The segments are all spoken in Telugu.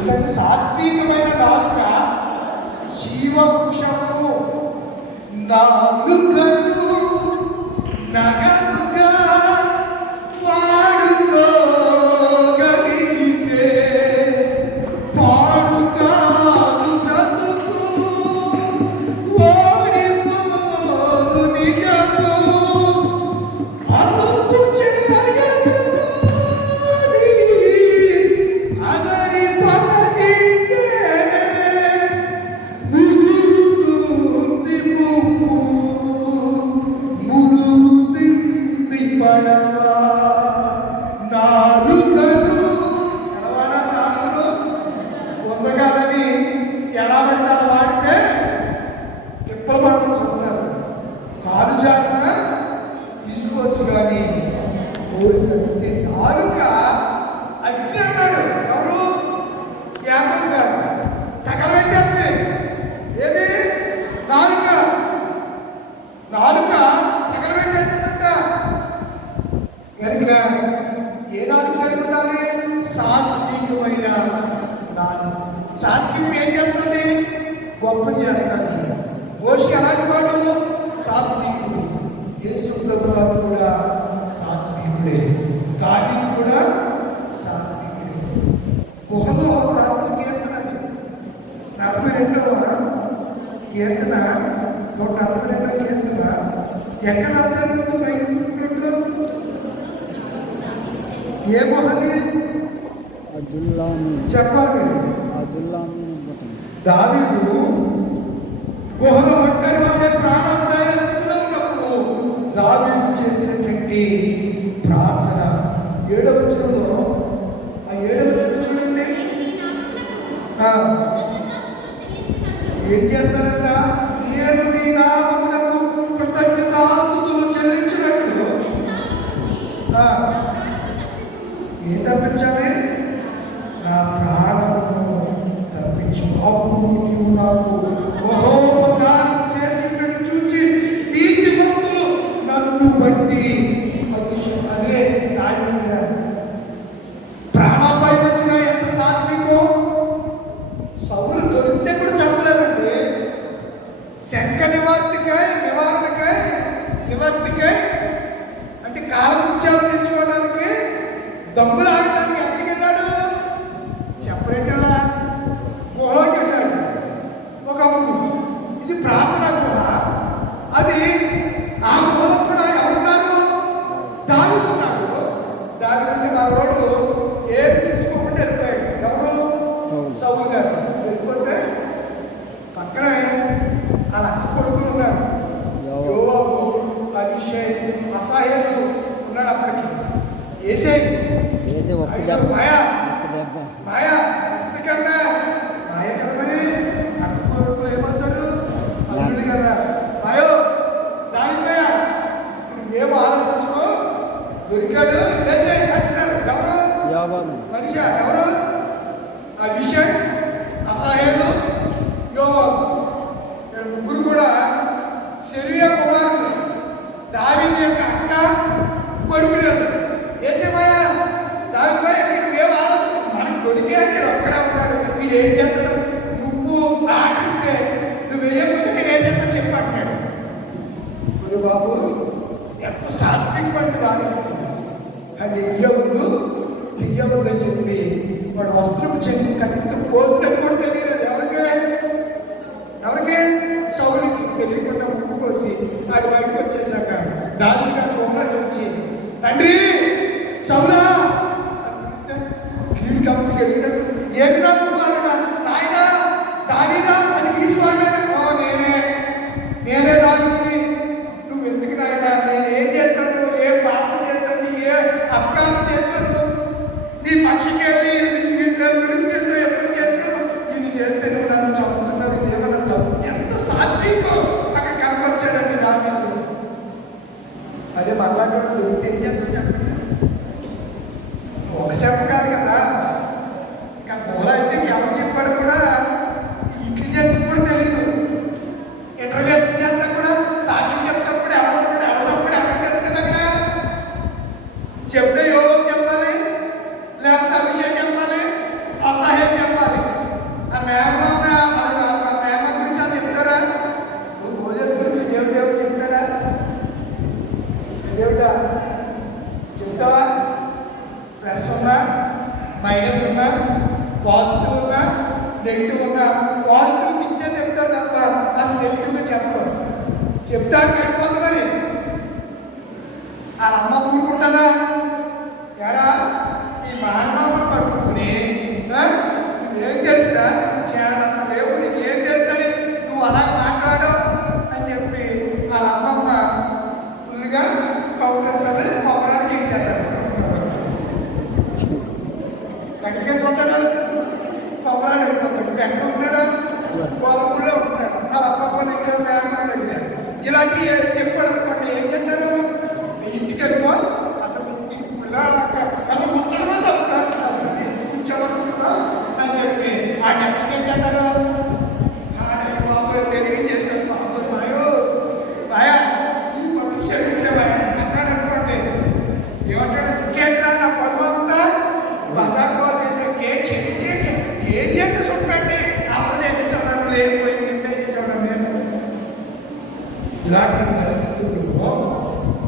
ఎందుకంటే సాత్వికమైన నాలుక జీవవృక్షము. నాలుకను నగదుగా వాడుకోగలిగితే పాడు కాదు బ్రతుకు, ఓడిపోదు నిజము. అలుపు చేయగలగాలి అదరి పడగిస్తే ముదురుతుంది ముప్పు, మురుగుతుంది పడవ. నాలుకను ఎడవాడ నాలుకను పొందగాలని ఎలా పడితే అలా వాడితే తిప్పలు పడాల్సి వస్తారు. కాలు జారిన తీసుకోవచ్చు కానీ ఊరు జరిగితే నాలుక అగ్ని అన్నాడు. ఎవరు? యాకోబు గారు. తగలబెట్టేది ఏది? నాలుక. నాలుక తగలబెట్టేస్తుందంట. కనుక ఏ నాలుక కలిగి ఉండాలి? సాత్వికమైన నాలుక. సాత్వికం ఏం చేస్తుంది? గొప్ప చేస్తుంది. మోషే అలాంటి వాడు సాత్వికుడు. యేసు ప్రభు వారు కూడా సాత్వికుడే. దావీదు కూడా సాత్వికుడే. గుహలో రాసిన కీర్తన 42వ కీర్తన, 142వ కీర్తన ఎక్కడ రాశారు? చూసినట్లు ఏ గుహని చెప్పాలి మీరు. దావీదు గుహలో ఒంటరి వాడే ప్రాణాపాయ స్థితిలో ఉన్నప్పుడు దావీదు చేసినటువంటి ప్రార్థన 7వ వచనంలో, ఆ 7వ వచనం చూడండి. ఏం చేస్తాడంట? నేను నీ నామమునకు కృతజ్ఞతాస్తుతులు చెల్లించినట్లు ఏం తప్పించాలి? నా ప్రాణమును తప్పించు. అప్పుడు నీవు నాకు మహోపకారం చేసినట్టు చూచి నీతిమంతులు నన్ను బట్టి అదే దానిగా ప్రాణాపాయం వచ్చిన ఎంత సాత్వికం. సౌలు దొరికితే కూడా చెప్పలేదండి. శంక నివారణకై అంటే కాలకృత్యాలు తెచ్చుకోవడానికి, దమ్ములు ఆడటానికి ఎక్కడికి వెళ్ళాడు? చెప్పరేటలా గుహలోకి వెళ్ళాడు. ఒకప్పుడు ఇది ప్రార్థన గుహ. అది ఆ గుహలో కూడా ఎవరున్నారు? దావీదు ఉన్నాడు. దావీదు నా రోడ్డు ఏమి చూసుకోకుండా వెళ్ళిపోయాడు. ఎవరు? సౌలు గారు. వెళ్ళిపోతే పక్కనే ఆ అక్క కొడుకులు ఉన్నారు. యోవాబు, అభిషై, అసాహేలు ఉన్నాడు. అప్పటికి మాయా ఇంతకన్నా మాయ కదా. మరి అక్క కొడుకులు ఏమంటారు? అల్లుడి కదా. మాయో దానిద్దయా నువ్వేమో ఆలోచించుకో, దొరికాడు వేసే అంటున్నాడు. ఎవరు? మనిషి ఎవరు? అభిషై, అసాహేలు, యోవాబు. ముగ్గురు కూడా సెరూయా కుమారుడు. దావీదు యొక్క అక్క కొడుకులు. ఏసేమయ్యా దావీదు నువ్వేమో ఆలోచన, మనకు దొరికే అక్కడ ఒక్కడే ఉన్నాడు. మీరు ఏం చేస్తాడు? నువ్వు ఆడితే నువ్వు వేయకపోతే నేను వేసేస్తా చెప్పి అంటున్నాడు. గురు బాబు ఎంత సాత్విక పండు దావీదు. అని తీయవద్దు అని చెప్పి వాడు వస్త్రం చెక్కు కత్తితో పోసినట్టు కూడా తెలియలేదు. ఎవరికి? సౌలుకి. తెలియకుండా ముక్కు కోసి ఆడి బయటకు వచ్చేసాక దావీదు గారు గుహలోకి వచ్చి, తండ్రి సౌలా కీడి కప్పుకి వెళ్ళినట్టు, ఏమి నా కుమారుడా? నాయనా దావీదా అని తీసుకున్నాడు. నేనే దావీదుని. నువ్వు ఎందుకు నాయనా? నేను ఏం చేశాను? ఏ పాపం చేశాను? నీకు ఏ అపకారం చేశాను? నీ పక్షికి వెళ్ళి విడుస్తుంటే ఎందుకు చేశాను? నిన్ను చేస్తే నువ్వు నన్ను చంపుతున్నావు. ఇదేమన్నా తప్పు? ఎంత సాత్వికం అక్కడ కనపరిచాడండి దావీదు. అదే మళ్ళాంటి దొరికితే ఏం చేద్దాం చెప్పండి. ఒక చెప్ప కాదు కదా. ఇంకా మూల అయితే ఎవరు చెప్పాడు కూడా ఇట్లా పాజిటివ్ ఉన్నా నెగిటివ్ ఉన్నా పాజిటివ్ థింగ్సే చెప్తారు తప్ప అది నెగిటివ్గా చెప్పరు. చెప్తానికి అయిపోతుంది మరి. ఆ అమ్మ ఊరుకుంటుందా? ఎరా ఈ మానమామను పట్టుకుని నువ్వేం తెలుసురా, నువ్వు చేయడం లేవు, నీకు ఏం తెలుసని నువ్వు అలా మాట్లాడవు అని చెప్పి వాళ్ళ అమ్మమ్మ ఫుల్గా కౌంటుంది. కొబ్బరానికి ఇంటారు. ఎక్కడికి వెళ్ళిపోతాడు? కొబ్బరాడు వెళ్ళిపోతాడు. ఇప్పుడు ఎక్కడ ఉన్నాడు? గోలపూడిలో ఉంటున్నాడు. వాళ్ళ అమ్మమ్మ ఇక్కడ మేడం దగ్గర. ఇలాంటి చెప్పాడు అనుకోండి, ఏం చెప్తారు? ఇంటికి వెళ్ళిపో, అసలు ఇప్పుడు అలా కూర్చోడమే తప్పుతాడు, అసలు ఎందుకు కూర్చోమనుకుంటున్నా అని చెప్పి ఆ ఎక్కడికి ఏం చేస్తారు? బాబు తెలియజేశాడు. బాబు మాయో మాయా ఈ పట్టు క్షమించేవా అన్నాడు అనుకోండి. ఏమంటాడు? ఇంకేంటా నా పదవంతా బజార్ బాల్ చేసే కేక్ క్షమించే ఏం చేస్తే చూడండి అమ్మ చేసేసాడు లేకపోయింది చేసాడు నేను. ఇలాంటి పరిస్థితుల్లో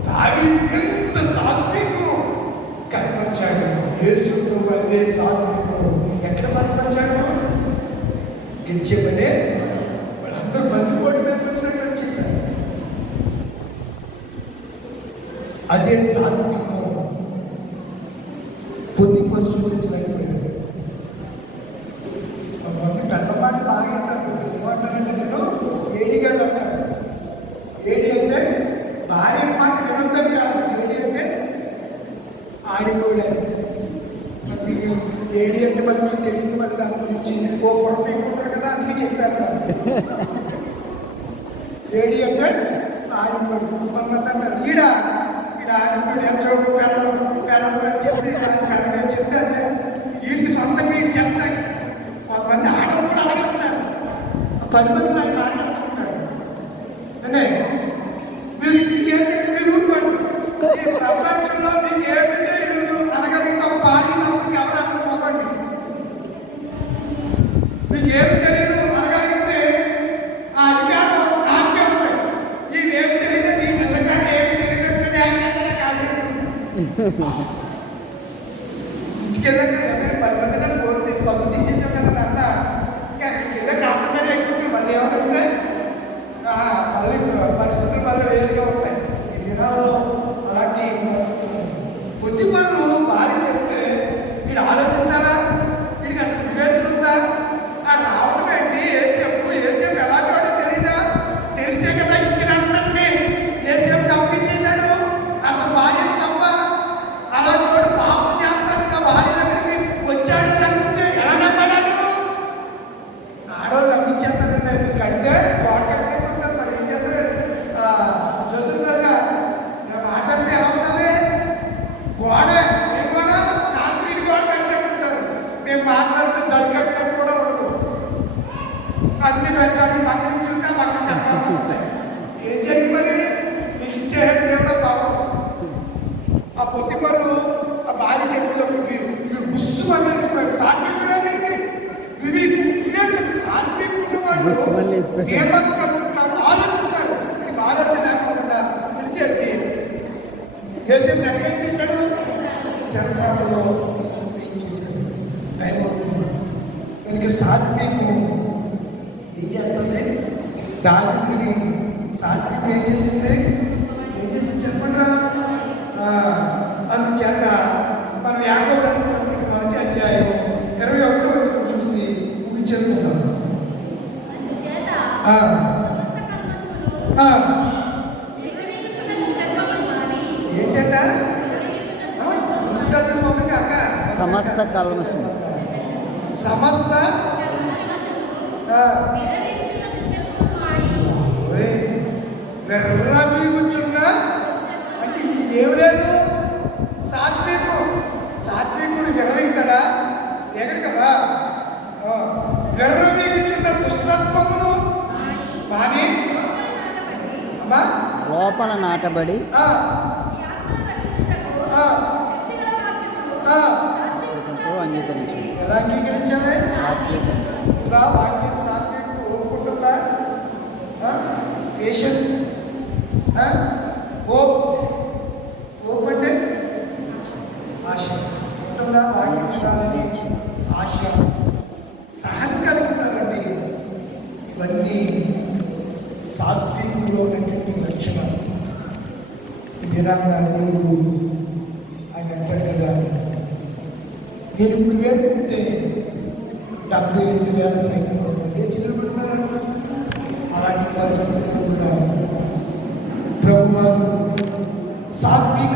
దావీదు ఎంత సాత్వికం కనపరిచాడు. యేసు వల్లే సాత్వికం ఎక్కడ కనపరిచాడు? గెచ్చబడే వాళ్ళందరూ బందిపోటు మీద వచ్చినట్టు వచ్చేసారు. అదే సాత్వికం పొద్దుపరు చూపించలేకపోయాడు. కొంతమంది పెద్దమాట బాగా అంటారు. ఏమంటారంటే నేను ఏడిగాడు అంటారు. ఏడి అంటే భార్య మాట వినొద్దని కాదు, ఏడి అంటే ఆడిపోయాడు. ఏడి అంటే మళ్ళీ మీకు తెలియదు, మళ్ళీ దాని గురించి ఓ పొడపు ఎక్కుంటారు కదా, అందుకే చెప్పారు. ఏడి అంటే ఆడిపోయాడు. కొంతమంది అంటారు ఈడ ఆడిపోయాడు ఏం చదువు పెళ్ళం చెప్తే అదే వీడికి సొంతంగా వీడు చెప్తాడు. కొంతమంది ఆడవాళ్ళు కూడా అలాగే ఉంటారు. 10 మంది ఆయన మాట్లాడుతూ ఉంటారు. అంటే మీరు మీరు ఊరుకోండి, ఈ ప్రపంచంలో మీకు ఏమి తెలియదు అనగలిగిన భార్య తప్పకి ఎవరు అక్కడ మొగండి. మీకు ఏమి తెలియదు అనగలిగితే ఆ అధికారం నాకే ఉంటాయి. ఇవేమి తెలియదు నీ నిజంగా ఏమి తెలియనట్టు యాక్సిడెంట్ కాసేపు ఇంటికెళ్ళాక 10 మందిలో కోరితే పగు తీసేసాం కదా అంట. ఇంకా కింద కాకుండా ఎక్కుతుంది. మళ్ళీ ఏమంటే మళ్ళీ పరిస్థితులు మళ్ళీ వేరుగా ఉంటాయి. ఈ దినాల్లో అలాంటి పరిస్థితులు బుద్ధి పనులు భార్య చెప్తే వీడు ఆలోచించాలా? వీడికి అసలు వివేచన ఉందా? ఆ రావడం ఏంటి? ఏసేపు ఎలాంటి వాడో తెలీదా? తెలిసే కదా ఇంటినంతటినీ ఏసేపు తప్పించేశాడు. అంత భార్య తప్ప అలాంటి వాడు పాపం చేస్తాడు. నా భార్య దగ్గరికి వచ్చాడు అనుకుంటే ఎలా నమ్మడాడు? ఆడవాళ్ళు నమ్మించేస్తారంటే మీకు అంటే గోడ కట్టినట్టుంటారు. మరి ఏం చేస్తారు? జోసెఫ్ రాజా ఇలా మాట్లాడితే ఎలా ఉంటుంది? గోడ ఏ గోడ? కాంక్రీట్ గోడ కట్టినట్టుంటారు. మేము మాట్లాడితే దళ కట్టినట్టు కూడా ఉండదు. అన్ని పెంచాలి, పక్క నుంచి చూస్తే పక్కన కట్టాలి ఉంటాయి. ఏం చేయాలి మరి? మీకు ఇచ్చేయండి దేవుడు పాపం. ఆ పొత్తిపరు ఆ భార్య చెప్పేటప్పటికి బుస్సు అనేసిపోయాడు. సాత్వికుడే వివేచన సాత్వికుడు వాళ్ళు దేవతలు కలుగుతున్నారు, ఆలోచిస్తారు. మీకు ఆలోచన లేకుండా పిలిచేసి యేసేపు ఎక్కడేం చేశాడు? శరసాలలో ఏం చేశాడు? టైం అవుతుంది. దానికి సాత్వికం ఏం చేస్తుంది? దావీదుని సాత్వికం ఏం చేసింది? చెప్పండి. అందుచేత మనం యాకోబు రాసిన పత్రిక 1వ అధ్యాయం 21వ వచనం చూసి ముగించేసుకుందాం. ఏంటంట? సమస్త కల్మషం సమస్త వెర్రమీగుచున్న అంటే ఏం లేదు. సాత్వికుడు విరమిస్తాడా? ఎక్కడు కదా. వెర్రమీగుచున్న దుష్టత్వమును మాని అమ్మా లోపల నాటబడి అంగీకరించండి. ఎలా అంగీకరించాలి? వాక్యం సాత్వికుడు ఒప్పుకుంటుందా? Patience, hope. హోప్ అంటే ఆశ ఉంటుందా? వాక్యం చూడాలని ఆశ. సహనం కలిగి ఉండాలండి. ఇవన్నీ సాత్వికంలో ఉన్నటువంటి లక్షణాలు. ఈ విధంగా దేవుడు ఆయన అంటాడు కదా, నేను ఇప్పుడు వేడుకుంటే 72,000 సైతం వస్తుంది. ఏ చిన్న పెడతారా? అలాంటి పరిస్థితి తెలుసుకున్నారు ప్రభువారు సాత్విక